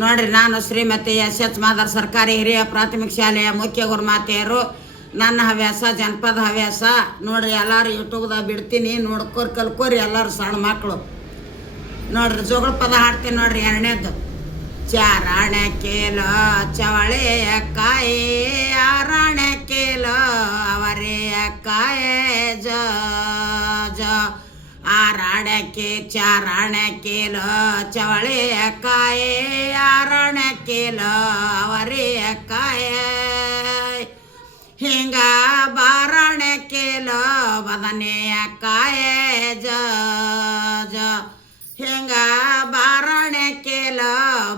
ನೋಡ್ರಿ, ನಾನು ಶ್ರೀಮತಿ ಎಸ್ ಮಾದರ್ ಸರ್ಕಾರಿ ಹಿರಿಯ ಪ್ರಾಥಮಿಕ ಶಾಲೆಯ ಮುಖ್ಯ ಗುರುಮಾತೆಯರು. ನನ್ನ ಹವ್ಯಾಸ ಜನಪದ ಹವ್ಯಾಸ. ನೋಡ್ರಿ, ಎಲ್ಲರೂ ಯೂಟ್ಯೂಬ್ದಾಗ ಬಿಡ್ತೀನಿ, ನೋಡ್ಕೋರಿ ಕಲ್ಕೋರಿ ಎಲ್ಲರೂ ಸಣ್ಣ ಮಕ್ಕಳು. ನೋಡ್ರಿ, ಜೋಗಳ ಪದ ಹಾಡ್ತೀನಿ ನೋಡ್ರಿ. ಎರಡನೇದ್ದು: ಚಾರಾಣೆ ಕೇಲೋ ಚವಳೆಯ ಕಾಯೇ, ಆರಾಣೆ ಕೇಲೋ ಅವರೆಯ ಕಾಯೇ, ಜ ಜ ಆರಾಣಕ್ಕೆ ಚಾರಾಣೆ ಕೇಲೋ ಚವಳೆಯ ಕಾಯೇ, ಆರಾಣೆ ಕೇಲೋ ಅವರೆಯ ಕಾಯೇ, ಹಿಂಗ ಬಾರಾಣೆ ಕೇಲೋ ಬದನೆಯ ಕಾಯೇ, ಜ ಜ ಹಿಂಗ ಬಾರಾಣೆ ಕೇಲೋ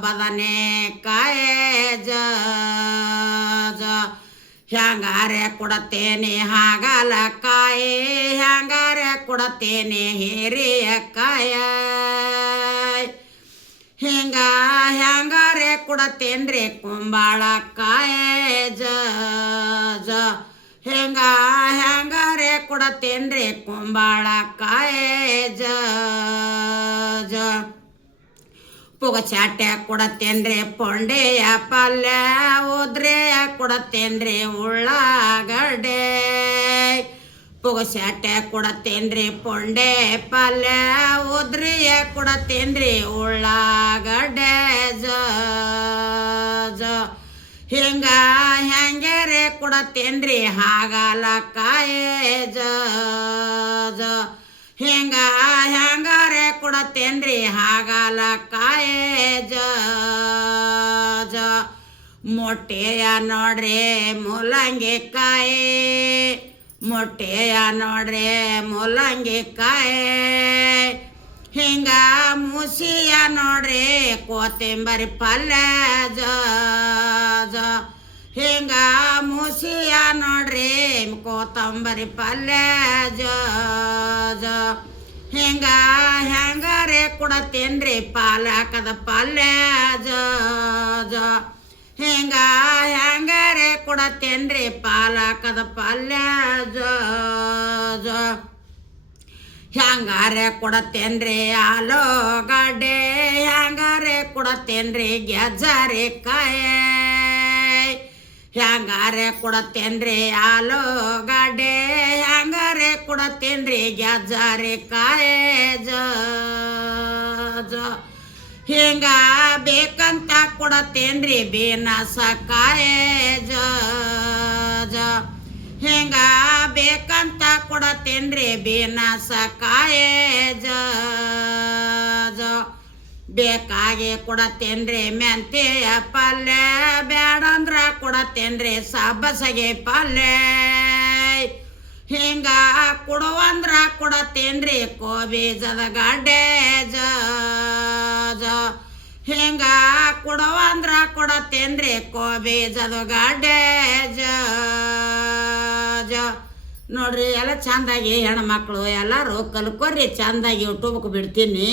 ಬದನೆ ಕಾಯೇ, ಜ ಜ ಹ್ಯಾಂಗಾರೆ ಕೊಡತ್ತೇನೆ ಹಾಗಲ ಕಾಯೇ, ಹ್ಯಾಂಗಾರೆ ಕೊಡತ್ತೇನೆ ಹಿರಿಯ ಕಾಯ, ಹಿಂಗ ಹ್ಯಾಂಗಾರೆ ಕೊಡತ್ತೇನ್ರಿ ಕುಂಬಾಳ ಕಾಯೇ, ಜ ಜ ಹಿಂಗ ಹ್ಯಾಂಗಾರೆ ಕೊಡತ್ತೇನ್ರಿ ಕುಂಬಾಳ ಕಾಯೇ, ಜ ಜ ಪುಗಚಾಟೆ ಕೊಡತ್ತೇನ್ರಿ ಪೊಂಡೆಯ ಪಲ್ಯ, ಉದ್ರೆಯ ಕೊಡತ್ತೇನ್ರಿ ಉಳ್ಳಾಗಡ್ಡೆ, ಪುಗಚಾಟೆ ಕೊಡತ್ತೇನ್ರಿ ಪೊಂಡೆ ಪಲ್ಯ, ಉದ್ರೆಯ ಕೊಡತ್ತೇನ್ರಿ ಉಳ್ಳಾಗಡ್ಡೆ, ಜ ಜ ಹಿಂಗ ಹ್ಯಾಂಗೆರೆ ಕೊಡತ್ತೇನ್ರಿ ಹಾಗಲ ಕಾಯೇ, ಜ ಜ ಹಿಂಗ ಹ್ಯಾಂಗಾರೆ ಕೊಡತ್ತೇನ್ರಿ ಹಾಗಲ ಕಾಯೇ, ಜ ಜ ಮೊಟ್ಟೆಯ ನೋಡ್ರಿ ಮೂಲಂಗಿ ಕಾಯಿ, ಮೊಟ್ಟೆಯ ನೋಡ್ರಿ ಮೂಲಂಗಿ ಕಾಯಿ, ಹಿಂಗ ಮುಸಿಯ ನೋಡ್ರಿ ಕೊತ್ತಂಬರಿ ಪಲ್ಯ, ಜ ಜ ಹಿಂಗ ಮುಸಿಯ ನೋಡ್ರಿ ಕೊತ್ತಂಬರಿ ಪಲ್ಯ, ಜ ಜ ಹಿಂಗ ಹ್ಯಾಂಗಾರೆ ಕೊಡತ್ತೇನ್ರಿ ಪಾಲಕದ ಪಲ್ಯ, ಜ ಜ ಹಿಂಗ ಹ್ಯಾಂಗಾರೆ ಕೊಡತ್ತೇನ್ರಿ ಪಾಲಕದ ಪಲ್ಯ, ಜ ಜ ಹ್ಯಾಂಗಾರೆ ಕೊಡತ್ತೇನ್ರಿ ಆಲೂಗಡ್ಡೆ, ಹ್ಯಾಂಗಾರೆ ಕೊಡತ್ತೇನ್ರಿ ಗೆಜ್ಜರಿ ಕಾಯೇ, ಹ್ಯಾಂಗಾರೆ ಕೊಡತ್ತೇನ್ರಿ ಆಲೂಗಡ್ಡೆ, ಹ್ಯಾಂಗಾರೆ ಕೊಡತ್ತೇನ್ರಿ ಗೆಜ್ಜರಿ ಕಾಯೇ, ಜ ಜ ಹಿಂಗ ಬೇಕಂತ ಕೊಡತ್ತೇನ್ರಿ ಬೇನಸ ಕಾಯೇ, ಜ ಜ ಹಿಂಗ ಬೇಕಂತ ಕೊಡತ್ತೇನ್ರಿ ಬೇನಸ ಕಾಯೇ, ಜ ಜ ಬೇಕಾಗಿ ಕೊಡತ್ತೇನ್ರಿ ಮೆಂತೆಯ ಪಲ್ಯ, ಬ್ಯಾಡಂದ್ರ ಕೊಡತ್ತೇನ್ರಿ ಸಬ್ಬಸಗೆ ಪಲ್ಯ, ಹಿಂಗ ಕೊಡುವಂದ್ರ ಕೊಡತ್ತೇನ್ರಿ ಕೋಬೀಜದ ಗಡ್ಡೆ, ಜ ಜ ಹಿಂಗ ಕೊಡುವಂದ್ರ ಕೊಡತ್ತೇನ್ರಿ ಕೋಬೀಜದ ಗಡ್ಡೆ, ಜ ಜ ನೋಡ್ರಿ, ಎಲ್ಲ ಚಂದಾಗಿ ಹೆಣ್ಮಕ್ಳು ಎಲ್ಲರೂ ಕಲ್ಕೋರಿ. ಚಂದಾಗಿ ಯೂಟ್ಯೂಬ್ಗೆ ಬಿಡ್ತೀನಿ.